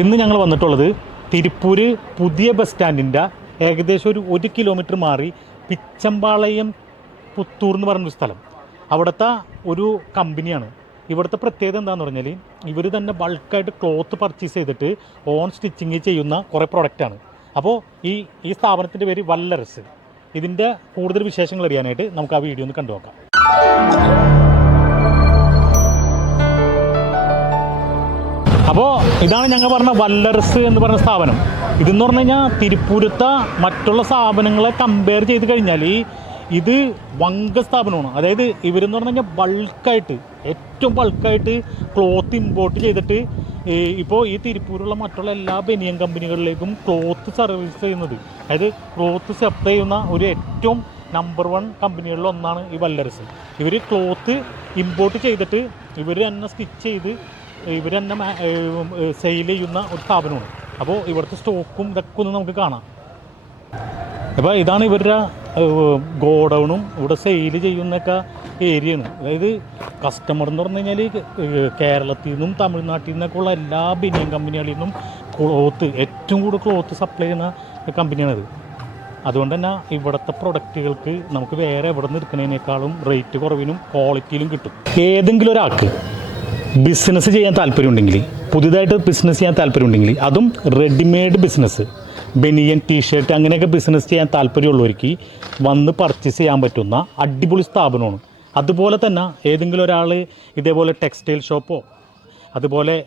ഇന്ന് ഞങ്ങൾ വന്നിട്ടുള്ളത് തിരുപ്പൂർ പുതിയ ബസ് സ്റ്റാൻഡിൻ്റെ ഏകദേശം ഒരു 1 കിലോമീറ്റർ മാറി പിച്ചമ്പാളയം പുത്തൂർ എന്ന് പറഞ്ഞൊരു സ്ഥലം. അവിടുത്തെ ഒരു കമ്പനിയാണ്. ഇവിടുത്തെ പ്രത്യേകത എന്താണെന്ന് പറഞ്ഞാൽ ഇവർ തന്നെ ബൾക്കായിട്ട് ക്ലോത്ത് പർച്ചേസ് ചെയ്തിട്ട് ഓൺ സ്റ്റിച്ചിങ് ചെയ്യുന്ന കുറേ പ്രൊഡക്റ്റാണ്. അപ്പോൾ ഈ സ്ഥാപനത്തിൻ്റെ പേര് വല്ലറസ്. ഇതിൻ്റെ കൂടുതൽ വിശേഷങ്ങൾ അറിയാനായിട്ട് നമുക്ക് ആ വീഡിയോ ഒന്ന് കണ്ടു നോക്കാം. അപ്പോൾ ഇതാണ് ഞങ്ങൾ പറഞ്ഞ വല്ലറസ് എന്ന് പറഞ്ഞ സ്ഥാപനം. ഇതെന്ന് പറഞ്ഞു കഴിഞ്ഞാൽ തിരുപ്പൂരത്തെ മറ്റുള്ള സ്ഥാപനങ്ങളെ കമ്പയർ ചെയ്ത് കഴിഞ്ഞാൽ ഇത് വങ്ക സ്ഥാപനമാണ്. അതായത് ഇവരെന്ന് പറഞ്ഞു കഴിഞ്ഞാൽ ഏറ്റവും ബൾക്കായിട്ട് ക്ലോത്ത് ഇമ്പോർട്ട് ചെയ്തിട്ട് ഇപ്പോൾ ഈ തിരുപ്പൂരുള്ള മറ്റുള്ള എല്ലാ ബനിയൻ കമ്പനികളിലേക്കും ക്ലോത്ത് സർവീസ് ചെയ്യുന്നത്, അതായത് ക്ലോത്ത് സപ്ലൈ ചെയ്യുന്ന ഒരു ഏറ്റവും നമ്പർ 1 കമ്പനികളിൽ ഒന്നാണ് ഈ വല്ലറസ്. ഇവർ ക്ലോത്ത് ഇമ്പോർട്ട് ചെയ്തിട്ട് ഇവർ തന്നെ സ്റ്റിച്ച് ചെയ്ത് ഇവർ തന്നെ സെയിൽ ചെയ്യുന്ന ഒരു സ്ഥാപനമാണ്. അപ്പോൾ ഇവിടുത്തെ സ്റ്റോക്കും ഇതൊക്കെ ഒന്ന് നമുക്ക് കാണാം. അപ്പോൾ ഇതാണ് ഇവരുടെ ഗോഡൗണും ഇവിടെ സെയിൽ ചെയ്യുന്നൊക്കെ ഏരിയയാണ്. അതായത് കസ്റ്റമർ എന്ന് പറഞ്ഞു കഴിഞ്ഞാൽ കേരളത്തിൽ നിന്നും തമിഴ്നാട്ടിൽ നിന്നൊക്കെ ഉള്ള എല്ലാ ബനിയൻ കമ്പനികളിൽ നിന്നും ഏറ്റവും കൂടുതൽ ക്ലോത്ത് സപ്ലൈ ചെയ്യുന്ന കമ്പനിയാണിത്. അതുകൊണ്ട് തന്നെ ഇവിടുത്തെ പ്രൊഡക്റ്റുകൾക്ക് നമുക്ക് വേറെ എവിടെ നിന്ന് എടുക്കുന്നതിനേക്കാളും റേറ്റ് കുറവിനും ക്വാളിറ്റിയിലും കിട്ടും. ഏതെങ്കിലും ഒരാൾക്ക് ബിസിനസ് ചെയ്യാൻ താല്പര്യമുണ്ടെങ്കിൽ, പുതിയതായിട്ട് ബിസിനസ് ചെയ്യാൻ താല്പര്യമുണ്ടെങ്കിൽ, അതും റെഡിമെയ്ഡ് ബിസിനസ്, ബനിയൻ, ടീഷർട്ട് അങ്ങനെയൊക്കെ ബിസിനസ് ചെയ്യാൻ താല്പര്യമുള്ളവർക്ക് വന്ന് പർച്ചേസ് ചെയ്യാൻ പറ്റുന്ന അടിപൊളി സ്ഥാപനമാണ്. അതുപോലെ തന്നെ ഏതെങ്കിലും ഒരാൾ ഇതേപോലെ ടെക്സ്റ്റൈൽ ഷോപ്പോ അതുപോലെ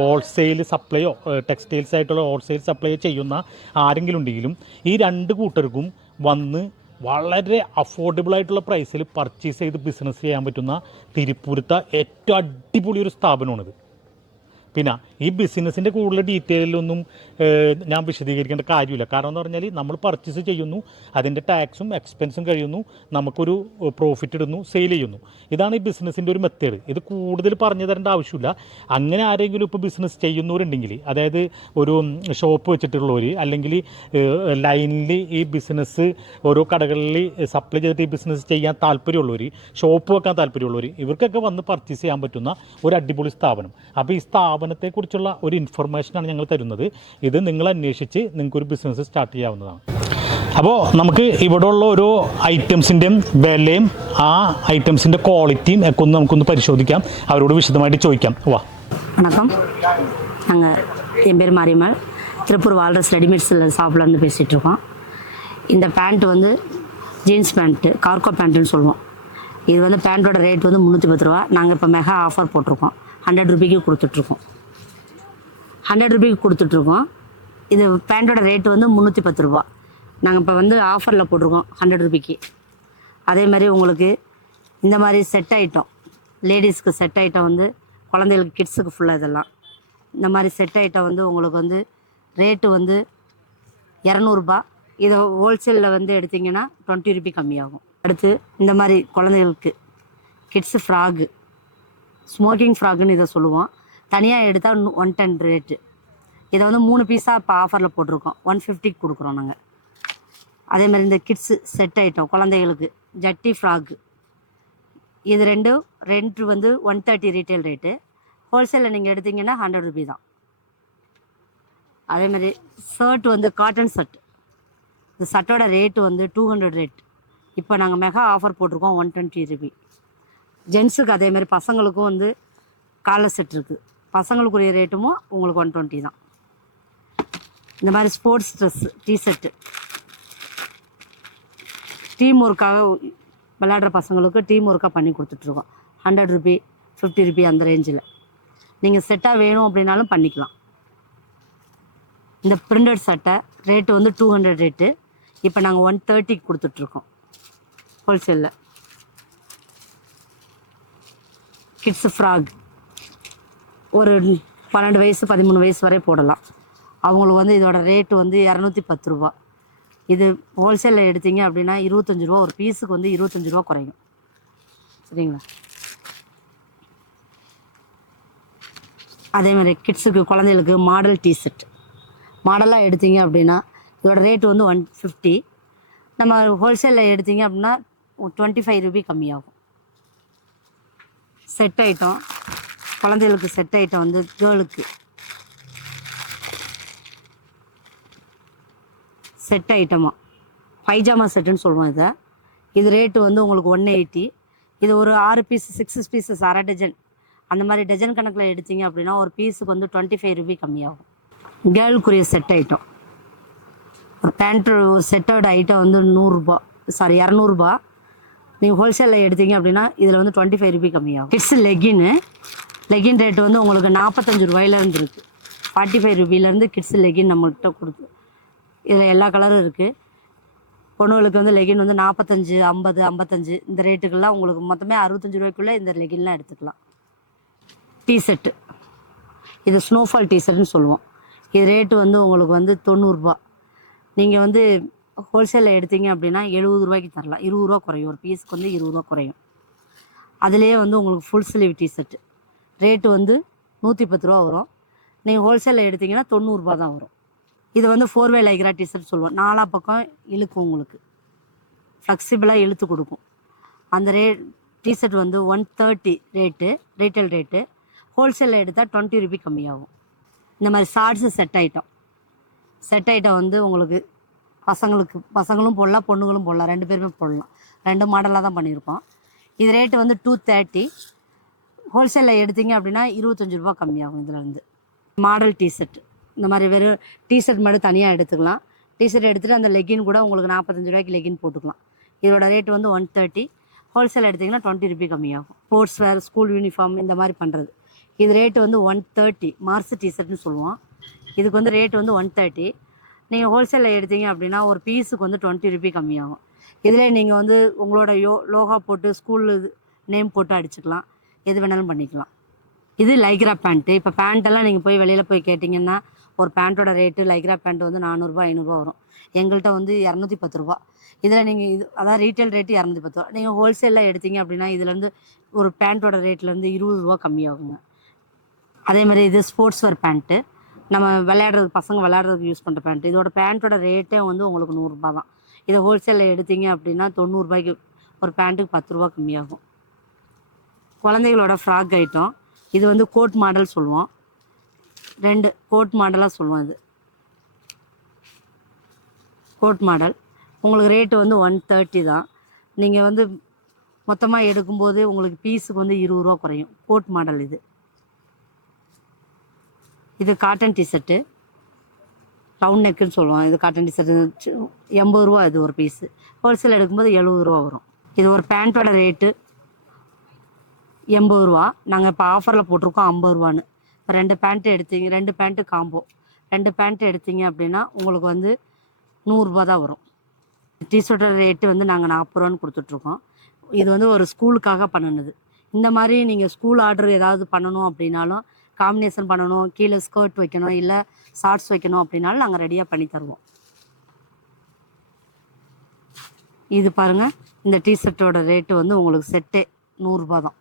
ഹോൾസെയിൽ സപ്ലൈയോ ടെക്സ്റ്റൈൽസ് ആയിട്ടുള്ള ഹോൾസെയിൽ സപ്ലൈ ചെയ്യുന്ന ആരെങ്കിലും ഉണ്ടെങ്കിലും ഈ 2 കൂട്ടർക്കും വന്ന് വളരെ അഫോർഡബിളായിട്ടുള്ള പ്രൈസിൽ പർച്ചേസ് ചെയ്ത് ബിസിനസ് ചെയ്യാൻ പറ്റുന്ന തിരുപ്പൂരത്തെ ഏറ്റവും അടിപൊളി ഒരു സ്ഥാപനമാണിത്. പിന്നെ ഈ ബിസിനസ്സിൻ്റെ കൂടുതൽ ഡീറ്റെയിലൊന്നും ഞാൻ വിശദീകരിക്കേണ്ട കാര്യമില്ല. കാരണം എന്ന് പറഞ്ഞാൽ നമ്മൾ പർച്ചേസ് ചെയ്യുന്നു, അതിൻ്റെ ടാക്സും എക്സ്പെൻസും കഴിയുന്നു, നമുക്കൊരു പ്രോഫിറ്റ് ഇടുന്നു, സെയിൽ ചെയ്യുന്നു. ഇതാണ് ഈ ബിസിനസ്സിൻ്റെ ഒരു മെത്തേഡ്. ഇത് കൂടുതൽ പറഞ്ഞു തരേണ്ട ആവശ്യമില്ല. അങ്ങനെ ആരെങ്കിലും ഇപ്പോൾ ബിസിനസ് ചെയ്യുന്നവരുണ്ടെങ്കിൽ, അതായത് ഒരു ഷോപ്പ് വെച്ചിട്ടുള്ളവർ അല്ലെങ്കിൽ ലൈനിൽ ഈ ബിസിനസ് ഓരോ കടകളിൽ സപ്ലൈ ചെയ്തിട്ട് ഈ ബിസിനസ് ചെയ്യാൻ താല്പര്യമുള്ളവർ, ഷോപ്പ് വെക്കാൻ താല്പര്യമുള്ളവർ, ഇവർക്കൊക്കെ വന്ന് പർച്ചേസ് ചെയ്യാൻ പറ്റുന്ന ഒരു അടിപൊളി സ്ഥാപനം. അപ്പോൾ ഈ സ്ഥാപനത്തെക്കുറിച്ചുള്ള ഒരു ഇൻഫർമേഷനാണ് ഞങ്ങൾ തരുന്നത്. ഇത് നിങ്ങൾ അന്വേഷിച്ച് നിങ്ങൾക്കൊരു ബിസിനസ് സ്റ്റാർട്ട് ചെയ്യാവുന്നതാണ്. അപ്പോൾ നമുക്ക് ഇവിടെയുള്ള ഓരോ ഐറ്റംസിൻ്റെയും വിലയും ആ ഐറ്റംസിൻ്റെ ക്വാളിറ്റിയും ഒക്കെ ഒന്ന് നമുക്കൊന്ന് പരിശോധിക്കാം, അവരോട് വിശദമായിട്ട് ചോദിക്കാം. വാ. வணக்கம். என் பேர் மாரியம்மாள். திருப்பூர் வால்ரஸ் ரெடிமேட்ஸில் ஷாப்லேருந்து பேசிகிட்டு இருக்கோம். இந்த பேண்ட் வந்து ஜீன்ஸ் பேண்ட்டு, கார்கோ பேண்ட்டுன்னு சொல்லுவோம். இது வந்து பேண்ட்டோட ரேட் வந்து 310 ரூபா. நாங்கள் இப்போ மெகா ஆஃபர் போட்டிருக்கோம். 100 ரூபாய்க்கு கொடுத்துட்ருக்கோம். 100 ரூபாய்க்கு கொடுத்துட்ருக்கோம். இது பேண்ட்டோட ரேட்டு வந்து 310 ரூபா. நாங்கள் இப்போ வந்து ஆஃபரில் போட்டிருக்கோம் 100 ரூபாய்க்கு. அதே மாதிரி உங்களுக்கு இந்த மாதிரி செட் ஐட்டம், லேடிஸ்க்கு செட் ஐட்டம் வந்து குழந்தைகளுக்கு கிட்ஸுக்கு ஃபுல்லாக இதெல்லாம் இந்த மாதிரி செட் ஐட்டம் வந்து உங்களுக்கு வந்து ரேட்டு வந்து 200 ரூபா. இதை ஹோல்சேலில் வந்து எடுத்திங்கன்னா 20 ரூபாய் கம்மியாகும். அடுத்து இந்த மாதிரி குழந்தைகளுக்கு கிட்ஸு ஃப்ராகு, ஸ்மோக்கிங் ஃப்ராகுன்னு இதை சொல்லுவோம். தனியாக எடுத்தால் 110 ரேட்டு. இதை வந்து 3 பீஸாக இப்போ ஆஃபரில் போட்டிருக்கோம். 150க்கு கொடுக்குறோம் நாங்கள். அதே மாதிரி இந்த கிட்ஸு செட் ஐட்டம் குழந்தைகளுக்கு ஜட்டி ஃப்ராகு, இது ரெண்டு வந்து 130 ரீட்டைல் ரேட்டு. ஹோல்சேலில் நீங்கள் எடுத்திங்கன்னா 100 ரூபாய் தான். அதே மாதிரி ஷர்ட் வந்து காட்டன் ஷர்ட், இந்த ஷர்ட்டோட ரேட்டு வந்து 200 ரேட். இப்போ நாங்கள் மெகா ஆஃபர் போட்டிருக்கோம் 120 ரூபாய். ஜென்ஸுக்கு அதே மாதிரி பசங்களுக்கும் வந்து காலர் செட் இருக்குது. பசங்களுக்குரிய ரேட்டுமோ உங்களுக்கு 120 தான். இந்த மாதிரி ஸ்போர்ட்ஸ் ட்ரெஸ்ஸு, டிஷர்ட்டு, டீம் ஒர்க்காக விளையாடுற பசங்களுக்கு டீம் ஒர்க்காக பண்ணி கொடுத்துட்ருக்கோம். 100 ரூபாய், 50 ரூபாய் அந்த ரேஞ்சில். நீங்கள் செட்டாக வேணும் அப்படின்னாலும் பண்ணிக்கலாம். இந்த பிரிண்டட் சட்டை ரேட்டு வந்து 200 ரேட்டு. இப்போ நாங்கள் 130க்கு கொடுத்துட்ருக்கோம் ஹோல்சேலில். கிட்ஸு ஃப்ராக் ஒரு 12 வயசு 13 வயசு வரை போடலாம். அவங்களுக்கு வந்து இதோட ரேட்டு வந்து 210 ரூபா. இது ஹோல்சேலில் எடுத்தீங்க அப்படின்னா 25 ரூபா. ஒரு பீஸுக்கு வந்து 25 ரூபா குறையும். சரிங்களா? அதே மாதிரி கிட்ஸுக்கு குழந்தைகளுக்கு மாடல் டிஷர்ட் மாடலாக எடுத்தீங்க அப்படின்னா இதோட ரேட்டு வந்து 150. நம்ம ஹோல்சேலில் எடுத்தீங்க அப்படின்னா 25 ரூபாய் கம்மியாகும். செட் ஐட்டம் குழந்தைகளுக்கு செட் ஐட்டம் வந்து கேர்ளுக்கு செட் ஐட்டமாக பைஜாமா செட்டுன்னு சொல்லுவோம் இதை. இது ரேட்டு வந்து உங்களுக்கு 180. இது ஒரு 6 பீஸ் 6 பீஸஸ் அரை டஜன் அந்த மாதிரி டஜன் கணக்கில் எடுத்தீங்க அப்படின்னா ஒரு பீஸுக்கு வந்து 25 ரூபி கம்மியாகும். கேர்ளுக்குரிய செட் ஐட்டம் ஒரு பேண்ட்டு ஒரு செட்டோட ஐட்டம் வந்து 200 நீங்கள் ஹோல்சேலில் எடுத்தீங்க அப்படின்னா இதில் வந்து 25 ரூபி கம்மியாகும். கிட்ஸ் லெகின் ரேட்டு வந்து உங்களுக்கு 45 ரூபாயிலேருந்து இருக்குது. 45 ரூபிலேருந்து கிட்ஸ் லெகின் நம்மகிட்ட கொடுக்கு. இதில் எல்லா கலரும் இருக்குது. பொண்ணுகளுக்கு வந்து லெகின் வந்து 45, 50, 55 இந்த ரேட்டுக்கெல்லாம் உங்களுக்கு மொத்தமே 65 ரூபாய்க்குள்ளே இந்த லெகின்லாம் எடுத்துக்கலாம். டிஷர்ட்டு இது ஸ்னோஃபால் டிஷர்ட்னு சொல்லுவோம். இது ரேட்டு வந்து உங்களுக்கு வந்து 90 ரூபா. நீங்கள் வந்து ஹோல்சேலில் எடுத்தீங்க அப்படின்னா 70 ரூபாய்க்கு தரலாம். 20 ரூபா குறையும். ஒரு பீஸுக்கு வந்து 20 ரூபா குறையும். அதுலேயே வந்து உங்களுக்கு ஃபுல் ஸ்லீவ் டிஷர்ட்டு ரேட்டு வந்து 110 ரூபா வரும். நீங்கள் ஹோல்சேலில் எடுத்தீங்கன்னா 90 ரூபா தான் வரும். இது வந்து 4-வே லைக்ரா டிஷர்ட் சொல்லுவோம். 4 பக்கம் இழுக்கும், உங்களுக்கு ஃப்ளெக்சிபிளாக இழுத்து கொடுக்கும். அந்த டிஷர்ட் வந்து 130 ரீட்டைல் ரேட்டு. ஹோல்சேலில் எடுத்தால் 20 ரூபி கம்மியாகும். இந்த மாதிரி ஷார்ட்ஸு செட் ஐட்டம் வந்து உங்களுக்கு பசங்களும் போடலாம், பொண்ணுங்களும் போடலாம், 2 பேருமே போடலாம். 2 மாடலாக தான் பண்ணியிருக்கோம். இது ரேட்டு வந்து 230. ஹோல்சேலில் எடுத்தீங்க அப்படின்னா 25 ரூபா கம்மியாகும். இதில் வந்து மாடல் டிஷர்ட் இந்த மாதிரி வெறும் டிஷர்ட் மட்டும் தனியாக எடுத்துக்கலாம். டிஷர்ட் எடுத்துகிட்டு அந்த லெகின் கூட உங்களுக்கு 45 ரூபாய்க்கு லெகின் போட்டுக்கலாம். இதோட ரேட்டு வந்து 130. ஹோல்சேல் எடுத்திங்கன்னா 20 ரூபி கம்மியாகும். ஸ்போர்ட்ஸ் வேர், ஸ்கூல் யூனிஃபார்ம் இந்த மாதிரி பண்ணுறது இது ரேட்டு வந்து 130. மார்ஸ் டிஷர்ட்னு சொல்லுவோம். இதுக்கு வந்து ரேட்டு வந்து 130. நீங்கள் ஹோல்சேலில் எடுத்தீங்க அப்படின்னா ஒரு பீஸுக்கு வந்து 20 ரூபி கம்மியாகும். இதில் நீங்கள் வந்து உங்களோட லோகா போட்டு ஸ்கூல் நேம் போட்டு அடிச்சுக்கலாம். எது வேணாலும் பண்ணிக்கலாம். இது லைக்ரா பேண்ட்டு. இப்போ பேண்ட்டெல்லாம் நீங்கள் போய் வெளியில் போய் கேட்டிங்கன்னா ஒரு பேண்ட்டோட ரேட்டு லைக்ரா பேண்ட் வந்து 400 500 வரும். எங்கள்கிட்ட வந்து 210 ரூபா. இதில் நீங்கள் அதாவது ரீட்டைல் ரேட்டு 210 ரூபா. நீங்கள் ஹோல்சேலில் எடுத்தீங்க அப்படின்னா இதுலேருந்து ஒரு பேண்ட்டோட ரேட்லேருந்து 20 ரூபா கம்மியாகுங்க. அதே மாதிரி இது ஸ்போர்ட்ஸ் வேர் பேண்ட்டு. நம்ம பசங்க விளையாடுறதுக்கு யூஸ் பண்ணுற பேண்ட்டு. இதோட பேண்ட்டோட ரேட்டே வந்து உங்களுக்கு 100 ரூபா தான். இதை ஹோல்சேலில் எடுத்தீங்க அப்படின்னா 90 ரூபாய்க்கு ஒரு பேண்ட்டுக்கு 10 ரூபா கம்மியாகும். குழந்தைகளோட ஃப்ராக் ஐட்டம். இது வந்து கோட் மாடல் சொல்லுவோம். 2 கோட் மாடலாக சொல்லுவோம். இது கோட் மாடல் உங்களுக்கு ரேட்டு வந்து 130 தான். நீங்கள் வந்து மொத்தமாக எடுக்கும்போது உங்களுக்கு பீஸுக்கு வந்து 20 ரூபா குறையும். கோட் மாடல் இது காட்டன் டிஷர்ட்டு ரவுண்ட் நெக்குன்னு சொல்லுவோம். இது காட்டன் டிஷர்ட்டு 80 ரூபா இது ஒரு பீஸு. ஹோல்சேல் எடுக்கும்போது 70 ரூபா வரும். இது ஒரு பேண்ட்டோட ரேட்டு 80 ரூபா. நாங்கள் இப்போ ஆஃபரில் போட்டிருக்கோம் 50 ரூபான்னு. இப்போ 2 பேண்ட்டு எடுத்தீங்க, 2 பேண்ட்டு காம்போ 2 பேண்ட்டு எடுத்தீங்க அப்படின்னா உங்களுக்கு வந்து 100 ரூபா தான் வரும். டிஷர்ட்டோட ரேட்டு வந்து நாங்கள் 40 ரூபான்னு கொடுத்துட்ருக்கோம். இது வந்து ஒரு ஸ்கூலுக்காக பண்ணினது. இந்த மாதிரி நீங்கள் ஸ்கூல் ஆர்டர் ஏதாவது பண்ணணும் அப்படின்னாலும், காம்பினேஷன் பண்ணணும், கீழே ஸ்கர்ட் வைக்கணும், இல்லை ஷார்ட்ஸ் வைக்கணும் அப்படின்னாலும் நாங்கள் ரெடியாக பண்ணி தருவோம். இது பாருங்கள், இந்த டிஷர்ட்டோட ரேட்டு வந்து உங்களுக்கு செட்டே 100 ரூபா தான்.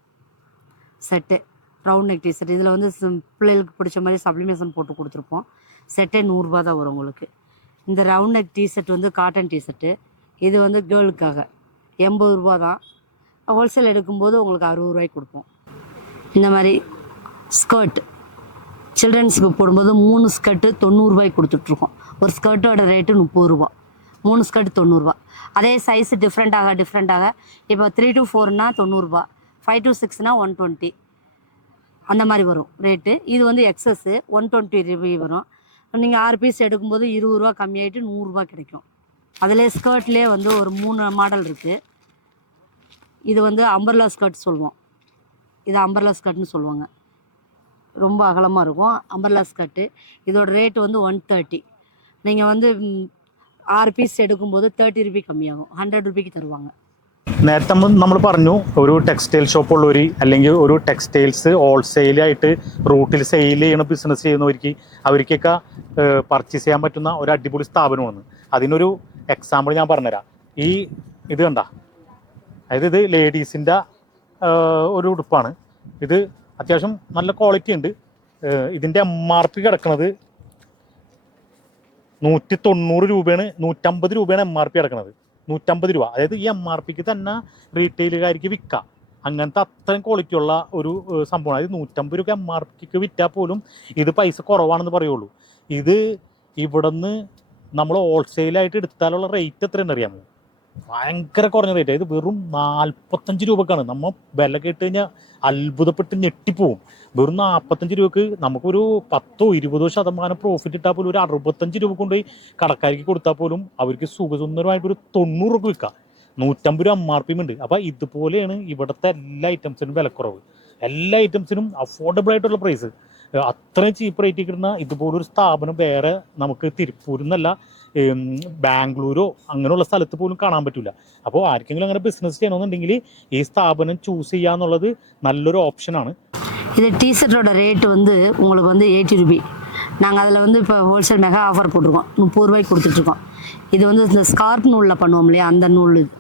Set round neck T shirt. இதில் வந்து பிள்ளைகளுக்கு பிடிச்ச மாதிரி சப்ளிமேஷன் போட்டு கொடுத்துருப்போம். செட்டே 100 ரூபா தான் வரும் உங்களுக்கு. இந்த ரவுண்ட் நெக் டிஷர்ட் வந்து காட்டன் டிஷர்ட்டு. இது வந்து கேர்ளுக்காக 80 ரூபா தான். ஹோல்சேல் எடுக்கும்போது உங்களுக்கு 60 ரூபாய்க்கு கொடுப்போம். இந்த மாதிரி ஸ்கர்ட் சில்ட்ரன்ஸுக்கு போடும்போது 3 ஸ்கர்ட்டு 90 ரூபாய்க்கு கொடுத்துட்ருக்கோம். ஒரு ஸ்கர்ட்டோட ரேட்டு 30 ரூபா. 3 ஸ்கர்ட் 90 ரூபா. அதே சைஸ் டிஃப்ரெண்ட்டாக இப்போ 3 to 4னா 90 ரூபா, 5 to 6னா 120 அந்த மாதிரி வரும் ரேட்டு. இது வந்து எக்ஸஸ்ஸு 120 ரூபா வரும். நீங்கள் 6 பீஸ் எடுக்கும்போது 20 ரூபா கம்மியாகிட்டு 100 ரூபா கிடைக்கும். அதிலே ஸ்கர்ட்லேயே வந்து ஒரு 3 மாடல் இருக்குது. இது வந்து அம்பர்லா ஸ்கர்ட் சொல்லுவோம். இது அம்பர்லா ஸ்கர்ட்னு சொல்லுவாங்க. ரொம்ப அகலமாக இருக்கும் அம்பர்லா ஸ்கர்ட்டு. இதோட ரேட்டு வந்து 130. நீங்கள் வந்து 6 പീസ് എടുക്കുമ്പോൾ 30 രൂപ കമ്മിയാകും. 100 രൂപയ്ക്ക് തരുവാங்க. നേരത്തെ നമ്മൾ പറഞ്ഞു ഒരു ടെക്സ്റ്റൈൽ ഷോപ്പുള്ളവർ അല്ലെങ്കിൽ ഒരു ടെക്സ്റ്റൈൽസ് ഹോൾസെയിലായിട്ട് റൂട്ടിൽ സെയിൽ ചെയ്യുന്ന ബിസിനസ് അവർക്കൊക്കെ പർച്ചേസ് ചെയ്യാൻ പറ്റുന്ന ഒരു അടിപൊളി സ്ഥാപനമാണ്. അതിനൊരു എക്സാമ്പിൾ ഞാൻ പറഞ്ഞുതരാം. ഇത് കണ്ട, അതായത് ഇത് ലേഡീസിൻ്റെ ഒരു ഉടുപ്പാണ്. ഇത് അത്യാവശ്യം നല്ല ക്വാളിറ്റി ഉണ്ട്. ഇതിൻ്റെ MRP കിടക്കുന്നത് 190 രൂപയാണ്. 150 രൂപയാണ് MRP കിടക്കുന്നത്. 150 രൂപ. അതായത് ഈ MRPക്ക് തന്നെ റീറ്റെയിലുകാർക്ക് വിൽക്കാം. അങ്ങനത്തെ അത്രയും ക്വാളിറ്റി ഉള്ള ഒരു സംഭവമാണ്. അതായത് 150 രൂപ MRPക്ക് വിറ്റാൽ പോലും ഇത് പൈസ കുറവാണെന്ന് പറയുള്ളൂ. ഇത് ഇവിടുന്ന് നമ്മൾ ഹോൾസെയിലായിട്ട് എടുത്താലുള്ള റേറ്റ് എത്രയെന്ന് അറിയാമോ? ഭയങ്കര കുറഞ്ഞ റേറ്റ്. ഇത് വെറും 45 രൂപക്കാണ്. നമ്മൾ വില കേട്ട് കഴിഞ്ഞാൽ അത്ഭുതപ്പെട്ട് ഞെട്ടിപ്പോവും. വെറും 45 രൂപക്ക് നമുക്കൊരു 10-20% പ്രോഫിറ്റ് ഇട്ടാൽ പോലും ഒരു 65 രൂപ കൊണ്ടുപോയി കടക്കാർക്ക് കൊടുത്താൽ പോലും അവർക്ക് സുഖസുന്ദരമായിട്ട് ഒരു 90 രൂപ വിൽക്കാം. 150 രൂപ MRP ഉണ്ട്. അപ്പോൾ ഇതുപോലെയാണ് ഇവിടുത്തെ എല്ലാ ഐറ്റംസിനും വിലക്കുറവ്. എല്ലാ ഐറ്റംസിനും അഫോർഡബിൾ ആയിട്ടുള്ള പ്രൈസ്. അത്രയും ചീപ്പ് റേറ്റിൽ കിട്ടുന്ന ഇതുപോലൊരു സ്ഥാപനം വേറെ നമുക്ക് തിരുപ്പൂരിൽ നിന്നല്ല ബാംഗ്ലൂരോ അങ്ങനെയുള്ള സ്ഥലത്ത് പോലും കാണാൻ പറ്റില്ല. അപ്പോൾ ആർക്കെങ്കിലും അങ്ങനെ ബിസിനസ് ചെയ്യണമെന്നുണ്ടെങ്കിൽ ഈ സ്ഥാപനം ചൂസ് ചെയ്യുക എന്നുള്ളത് നല്ലൊരു ഓപ്ഷനാണ്. இது டிஷர்ட்டோட ரேட்டு வந்து உங்களுக்கு வந்து 80 ரூபி. நாங்கள் அதில் வந்து இப்போ ஹோல்சேல் மெகா ஆஃபர் போட்டிருக்கோம். 30 ரூபாய்க்கு கொடுத்துட்ருக்கோம். இது வந்து இந்த ஸ்கார்ப் நூலில் பண்ணுவோம் இல்லையா, அந்த நூல் இது.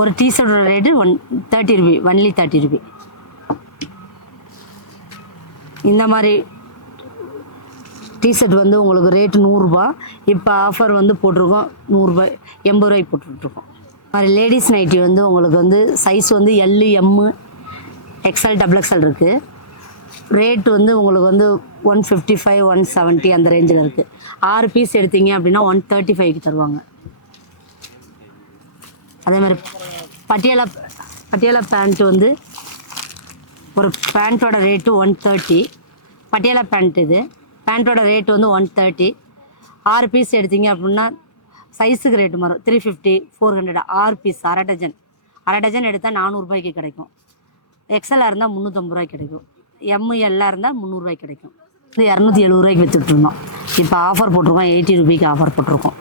ஒரு டிஷர்ட்டோட ரேட்டு 30 ரூபி, ஒன்லி 30 ரூபி. இந்த மாதிரி டிஷர்ட் வந்து உங்களுக்கு ரேட்டு 100 ரூபா. இப்போ ஆஃபர் வந்து போட்டிருக்கோம் 100 ரூபாய், 80 ரூபாய்க்கு போட்டுட்ருக்கோம். மாதிரி லேடிஸ் நைட்டி வந்து உங்களுக்கு வந்து சைஸ் வந்து L, M, XL, XXL இருக்குது. ரேட்டு வந்து உங்களுக்கு வந்து 155, 170 அந்த ரேஞ்சில் இருக்குது. 6 பீஸ் எடுத்தீங்க அப்படின்னா 135க்கு தருவாங்க. அதே மாதிரி பட்டியாலா பேண்ட்டு வந்து ஒரு பேண்ட்டோட ரேட்டு 130. பட்டியாலா பேண்ட் இது பேண்ட்டோட ரேட்டு வந்து 130. 6 பீஸ் எடுத்தீங்க அப்படின்னா சைஸுக்கு ரேட்டு மாறும். 350, 400. 6 பீஸ், அரை டஜன் எடுத்தால் 400 ரூபாய்க்கு கிடைக்கும். எக்ஸலாக இருந்தால் 350 ரூபாய்க்கு கிடைக்கும். MLாக இருந்தால் 300 ரூபாய்க்கு கிடைக்கும். இது 270 ரூபாய்க்கு விற்றுட்ருந்தோம். இப்போ ஆஃபர் போட்டிருக்கோம், 80 ரூபாய்க்கு ஆஃபர் போட்டிருக்கோம்.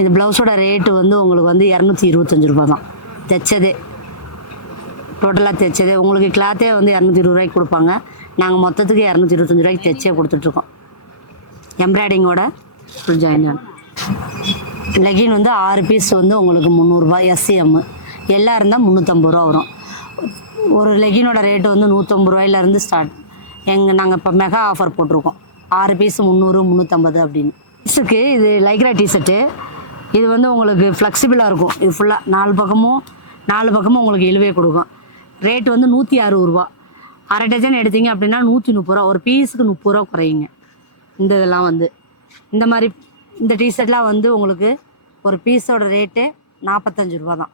இந்த ப்ளவுஸோட ரேட்டு வந்து உங்களுக்கு வந்து 225 ரூபா தான் தைச்சதே. டோட்டலாக தைச்சதே உங்களுக்கு கிளாத்தே வந்து 220 ரூபாய்க்கு கொடுப்பாங்க. நாங்கள் மொத்தத்துக்கு 225 ரூபாய்க்கு தைச்சே கொடுத்துட்ருக்கோம். எம்ப்ராய்டிங்கோட ஃபுல் ஜாயின். லெகின் வந்து 6 பீஸ் வந்து உங்களுக்கு 300 ரூபா. SM எல்லாம் இருந்தால் 350 ரூபா வரும். ஒரு லெகினோட ரேட்டு வந்து 150 ரூபாயிலேருந்து ஸ்டார்ட். நாங்கள் இப்போ மெகா ஆஃபர் போட்டிருக்கோம். 6 பீஸ் 300, 350 அப்படின்னு. பீஸுக்கு இது லைக்ரா டிஷர்ட்டு. இது வந்து உங்களுக்கு ஃப்ளெக்சிபிளாக இருக்கும். இது ஃபுல்லாக 4 பக்கமும் உங்களுக்கு இழுவே கொடுக்கும். ரேட்டு வந்து 160 ரூபா. அரை டஜன் எடுத்தீங்க அப்படின்னா 130 ரூபா. ஒரு பீஸுக்கு 30 ரூபா குறையுங்க. இந்த இதெல்லாம் வந்து இந்த மாதிரி இந்த டிஷர்ட்லாம் வந்து உங்களுக்கு ஒரு பீஸோட ரேட்டு 45 ரூபா தான்.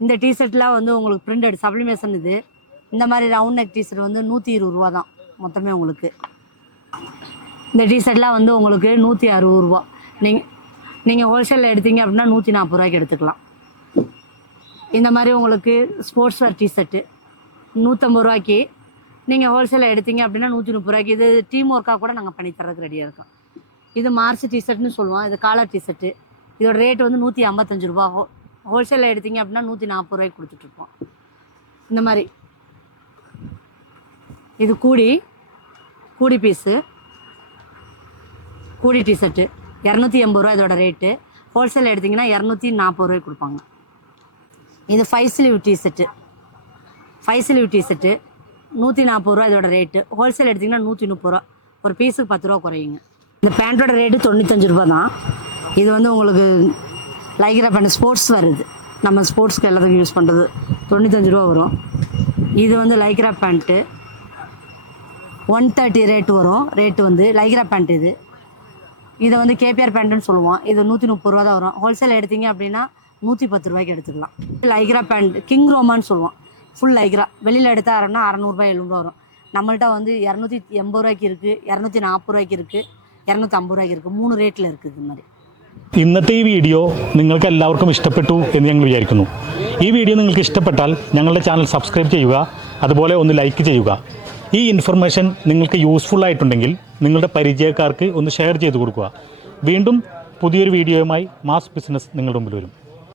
இந்த டிஷர்ட்லாம் வந்து உங்களுக்கு பிரிண்டட் சப்ளிமேஷன். இது இந்த மாதிரி ரவுண்ட் நெக் டிஷர்ட் வந்து 120 ரூபா தான் மொத்தமே உங்களுக்கு. இந்த டிஷர்ட்லாம் வந்து உங்களுக்கு 160 ரூபா. நீங்கள் ஹோல்சேலில் எடுத்தீங்க அப்படின்னா 140 ரூபாய்க்கு எடுத்துக்கலாம். இந்த மாதிரி உங்களுக்கு ஸ்போர்ட்ஸ் வேர் டிஷர்ட்டு 150 ரூபாய்க்கு. நீங்கள் ஹோல்சேலில் எடுத்தீங்க அப்படின்னா 130 ரூபாய்க்கு. இது டீம் ஒர்க்காக கூட நாங்கள் பண்ணித்தரதுக்கு ரெடியாக இருக்கோம். இது மார்ச் டிஷர்ட்னு சொல்லுவோம். இது காலர் டிஷர்ட்டு. இதோட ரேட்டு வந்து 155 ரூபா. ஹோல்சேலில் எடுத்தீங்க அப்படின்னா 140 ரூபாய்க்கு கொடுத்துட்ருப்போம். இந்த மாதிரி இது கூடி பீஸு, கூடி டிஷர்ட்டு 280 ரூபா இதோட ரேட்டு. ஹோல்சேலில் எடுத்திங்கன்னா 240 ரூபாய்க்கு கொடுப்பாங்க. இது 5 ஸ்லீவ் டிஷர்ட்டு 140 ரூபா இதோட ரேட்டு. ஹோல்சேல் எடுத்திங்கன்னா 130 ரூபா. ஒரு பீஸுக்கு 10 ரூபா குறையுங்க. இந்த பேண்ட்டோட ரேட்டு 95 ரூபா தான். இது வந்து உங்களுக்கு லைக்ரா பேண்ட் ஸ்போர்ட்ஸ் வருது. நம்ம ஸ்போர்ட்ஸ்க்கு எல்லாத்துக்கும் யூஸ் பண்ணுறது 95 ரூபா வரும். இது வந்து லைக்ரா பேண்ட்டு 130 ரேட்டு வரும். ரேட்டு வந்து லைக்ரா பேண்ட் இது. இதை வந்து கேபிஆர் பேண்ட்டுன்னு சொல்லுவோம். இது 130 ரூபா தான் வரும். ஹோல்சேல் எடுத்திங்க அப்படின்னா 110 ரூபாய்க்கு எடுத்துக்கலாம். லைக்ரா பேண்ட் கிங் ரோமான்னு சொல்லுவோம். ஃபுல் லைக்ரா வெளியில் எடுத்தால் 600 ரூபாய் 700 ரூபா வரும். நம்மள்ட்ட வந்து 280 ரூபாய்க்கு இருக்குது, 240 രൂപയ്ക്ക് இருக்குது, 250 രൂപയ്ക്ക് இருக்குது. 3 റേറ്റിൽ இருக்குது. ഇത് மாதிரி ഇന്നത്തെ ഈ വീഡിയോ നിങ്ങൾക്ക് എല്ലാവർക്കും ഇഷ്ടപ്പെട്ടു എന്ന് ഞങ്ങൾ വിചാരിക്കുന്നു. ഈ വീഡിയോ നിങ്ങൾക്ക് ഇഷ്ടപ്പെട്ടാൽ ഞങ്ങളുടെ ചാനൽ സബ്സ്ക്രൈബ് ചെയ്യുക, അതുപോലെ ഒന്ന് ലൈക്ക് ചെയ്യുക. ഈ ഇൻഫർമേഷൻ നിങ്ങൾക്ക് യൂസ്ഫുൾ ആയിട്ടുണ്ടെങ്കിൽ നിങ്ങളുടെ പരിചയക്കാർക്ക് ഒന്ന് ഷെയർ ചെയ്ത് കൊടുക്കുക. വീണ്ടും പുതിയൊരു വീഡിയോയുമായി മാസ് ബിസിനസ് നിങ്ങളുടെ മുമ്പിൽ വരും.